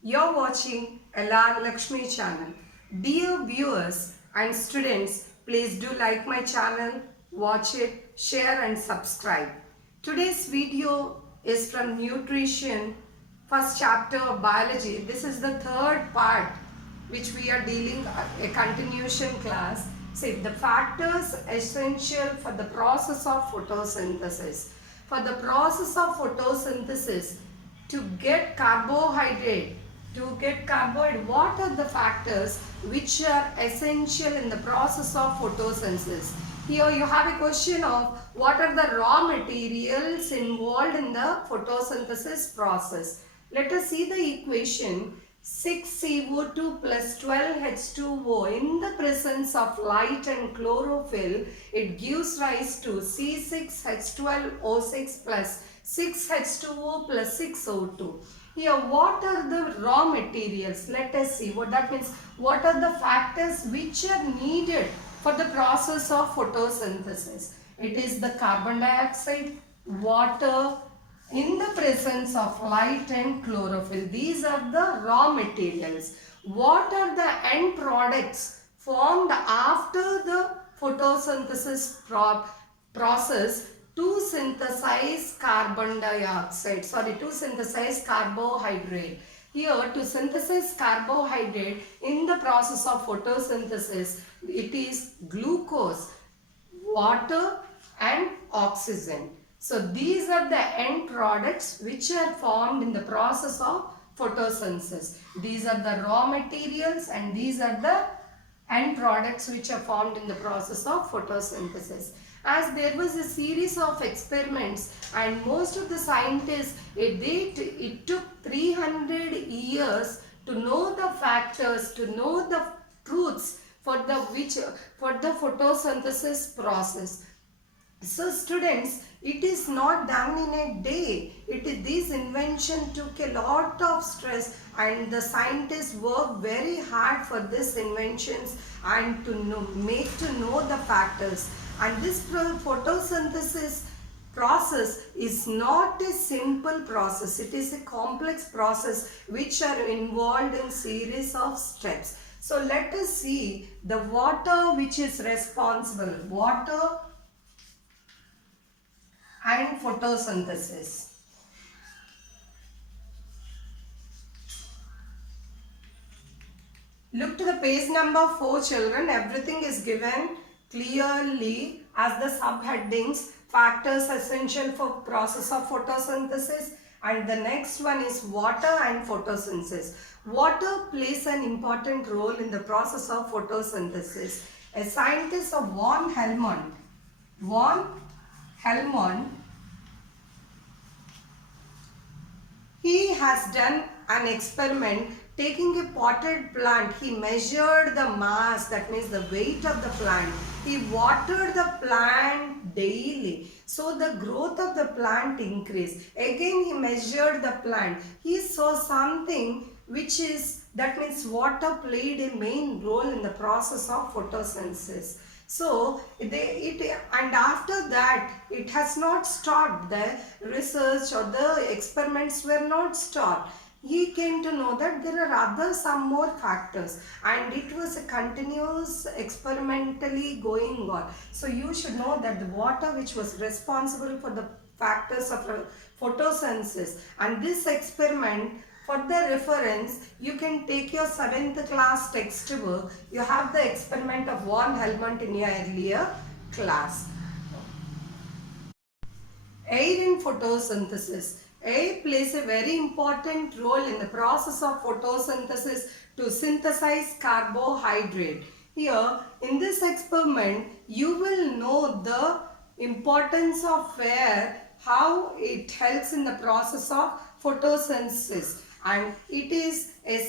You're watching LR Lakshmi channel. Dear viewers and students, please do like my channel, watch it, share and subscribe. Today's video is from Nutrition, first chapter of biology. This is the third part which we are dealing a continuation class. See, the factors essential for the process of photosynthesis. For the process of photosynthesis, to get carbohydrate, what are the factors which are essential in the process of photosynthesis? Here you have a question of what are the raw materials involved in the photosynthesis process. Let us see the equation. 6CO2 plus 12H2O in the presence of light and chlorophyll, it gives rise to C6H12O6 plus 6H2O plus 6O2. Here, what are the raw materials? Let us see what that means. What are the factors which are needed for the process of photosynthesis? It is the carbon dioxide, water, in the presence of light and chlorophyll. These are the raw materials. What are the end products formed after the photosynthesis process to synthesize to synthesize carbohydrate? Here, to synthesize carbohydrate in the process of photosynthesis, it is glucose, water and oxygen. So these are the end products which are formed in the process of photosynthesis. These are the raw materials and these are the end products which are formed in the process of photosynthesis. As there was a series of experiments and most of the scientists, it took 300 years to know the factors, to know the truths for the photosynthesis process. So students, it is not done in a day. This invention took a lot of stress and the scientists worked very hard for this inventions and to know the factors. And this photosynthesis process is not a simple process. It is a complex process which are involved in series of steps. So let us see the water which is responsible. Water and photosynthesis. Look to the page number 4, children. Everything is given clearly as the subheadings. Factors essential for process of photosynthesis, and the next one is water and photosynthesis. Water plays an important role in the process of photosynthesis. A scientist of von Helmont, he has done an experiment taking a potted plant. He measured the mass, that means the weight of the plant. He watered the plant daily. So the growth of the plant increased. Again he measured the plant. He saw something which is, that means water played a main role in the process of photosynthesis. So, and after that, it has not stopped. The research or the experiments were not stopped. He came to know that there are some more factors, and it was a continuous experimentally going on. So you should know that the water which was responsible for the factors of photosynthesis, and this experiment, for the reference, you can take your 7th class textbook. You have the experiment of von Helmont in your earlier class. Air in photosynthesis. Air plays a very important role in the process of photosynthesis to synthesize carbohydrate. Here, in this experiment, you will know the importance of air, how it helps in the process of photosynthesis. And it is a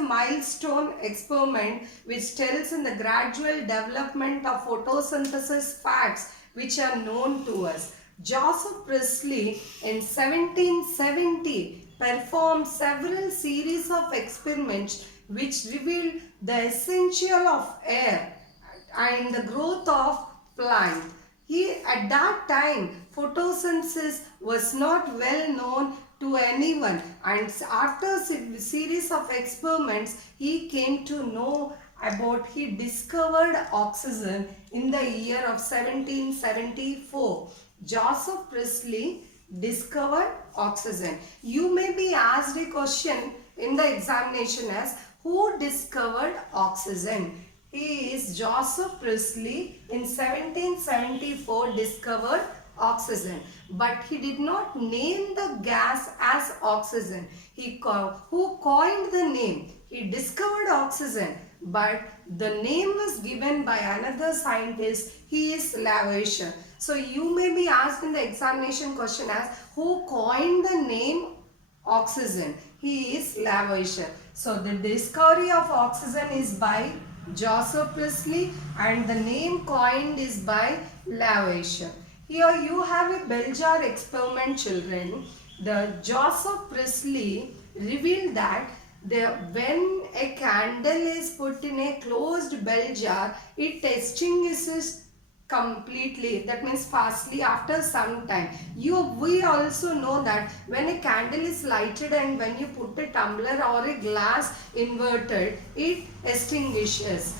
milestone experiment which tells in the gradual development of photosynthesis facts which are known to us. Joseph Priestley in 1770 performed several series of experiments which revealed the essential of air and the growth of plant. At that time, photosynthesis was not well known to anyone, and after series of experiments he came to know about, he discovered oxygen in the year of 1774. Joseph Priestley discovered oxygen. You may be asked a question in the examination as who discovered oxygen? He is Joseph Priestley. In 1774 discovered oxygen, but he did not name the gas as oxygen. Who coined the name? He discovered oxygen, but the name was given by another scientist. He is Lavoisier. So you may be asked in the examination question as who coined the name oxygen? He is Lavoisier. So the discovery of oxygen is by Joseph Priestley and the name coined is by Lavoisier. Here you have a Belgian experiment, children. The Joseph Priestley revealed that when a candle is put in a closed bell jar, it extinguishes completely, that means fastly after some time. We also know that when a candle is lighted and when you put a tumbler or a glass inverted, it extinguishes.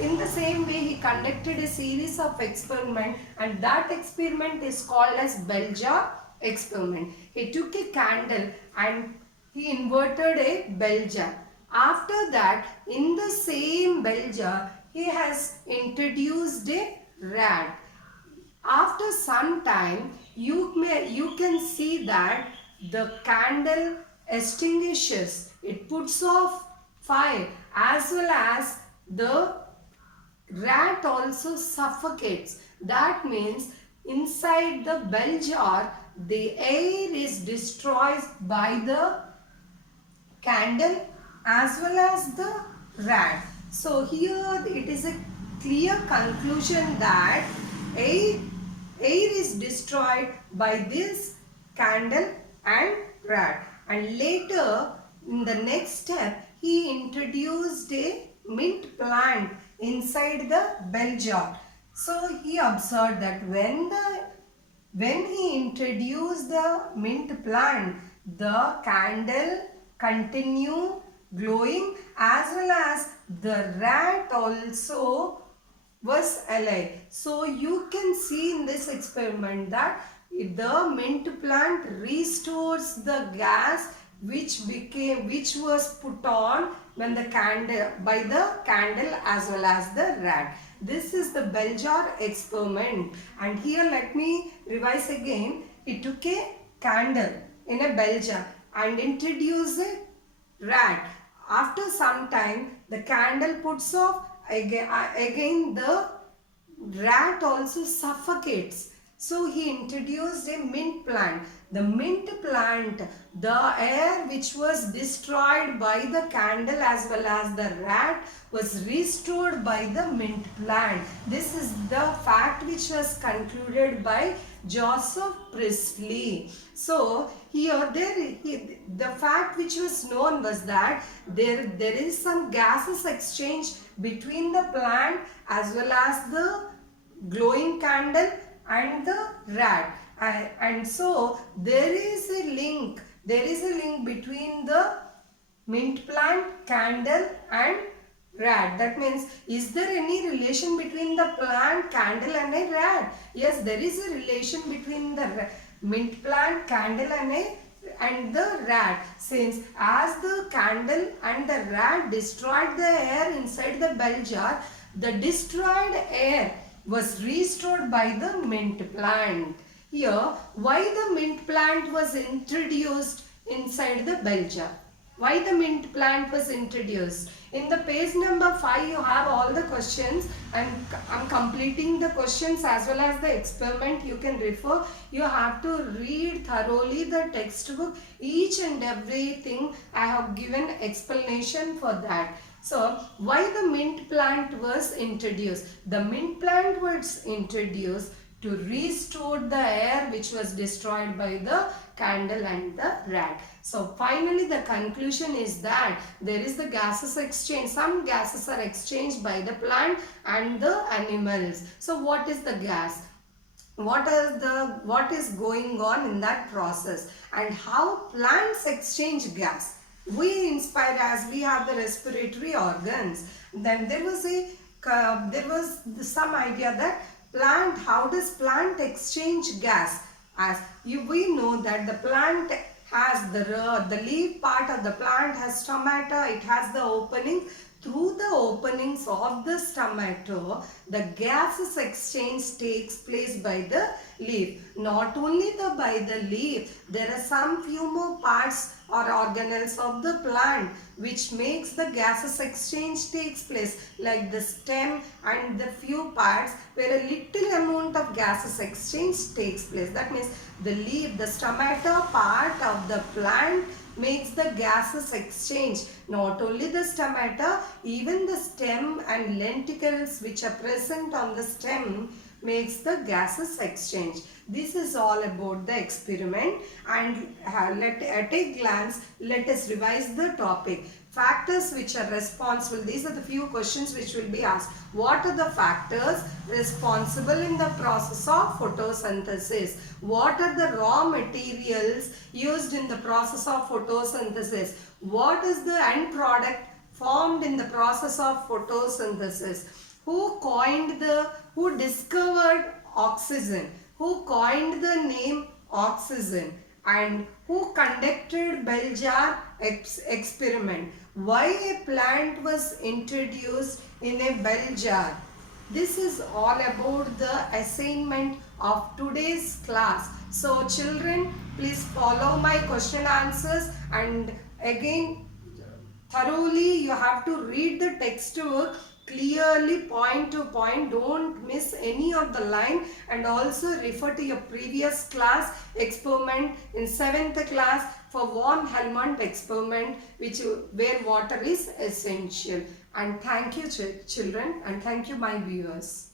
In the same way, he conducted a series of experiments, and that experiment is called as Belgian Experiment. He took a candle and he inverted a bell jar. After that, in the same bell jar, he has introduced a rat. After some time, you can see that the candle extinguishes. It puts off fire, as well as the rat also suffocates. That means inside the bell jar, the air is destroyed by the candle as well as the rat. So here it is a clear conclusion that air is destroyed by this candle and rat. And later, in the next step, he introduced a mint plant inside the bell jar. So he observed that when he introduced the mint plant, the candle continued glowing, as well as the rat also was alive. So you can see in this experiment that the mint plant restores the gas which was put on when the candle by the candle as well as the rat. This is the bell jar experiment. And here let me revise again. He took a candle in a bell jar and introduced a rat. After some time, the candle puts off, again the rat also suffocates. So he introduced a mint plant. The mint plant, the air which was destroyed by the candle as well as the rat was restored by the mint plant. This is the fact which was concluded by Joseph Priestley. So here the fact which was known was that there is some gases exchange between the plant as well as the glowing candle and the rat, and so there is a link between the mint plant, candle and rat. That means, is there any relation between the plant, candle and a rat? Yes, there is a relation between the mint plant, candle and the rat, since as the candle and the rat destroyed the air inside the bell jar, the destroyed air was restored by the mint plant. Here, why the mint plant was introduced inside the bell jar? Why the mint plant was introduced? In the page number 5, you have all the questions, and I'm completing the questions as well as the experiment. You can refer. You have to read thoroughly the textbook. Each and everything I have given explanation for that. So, why the mint plant was introduced? The mint plant was introduced to restore the air which was destroyed by the candle and the rat. So, finally the conclusion is that there is the gases exchange. Some gases are exchanged by the plant and the animals. So, what is the gas? what is going on in that process, and how plants exchange gas. We inspire as we have the respiratory organs. Then there was some idea that how does plant exchange gas? As we know that the plant has the leaf part of the plant has stomata, it has the opening. Through the openings of the stomata, the gases exchange takes place by the leaf. Not only by the leaf, there are some few more parts or organelles of the plant which makes the gases exchange takes place, like the stem and the few parts where a little amount of gases exchange takes place. That means the leaf, the stomata part of the plant makes the gases exchange. Not only the stomata, even the stem and lenticels which are present on the stem makes the gases exchange. This is all about the experiment, and at a glance let us revise the topic. Factors which are responsible. These are the few questions which will be asked. What are the factors responsible in the process of photosynthesis? What are the raw materials used in the process of photosynthesis? What is the end product formed in the process of photosynthesis? Who discovered oxygen? Who coined the name oxygen? And who conducted Belgian experiment? Why a plant was introduced in a bell jar? This is all about the assignment of today's class. So children, please follow my question answers, and again thoroughly you have to read the textbook clearly, point to point. Don't miss any of the line, and also refer to your previous class experiment in 7th class for von Helmont experiment, where water is essential. And thank you children, and thank you my viewers.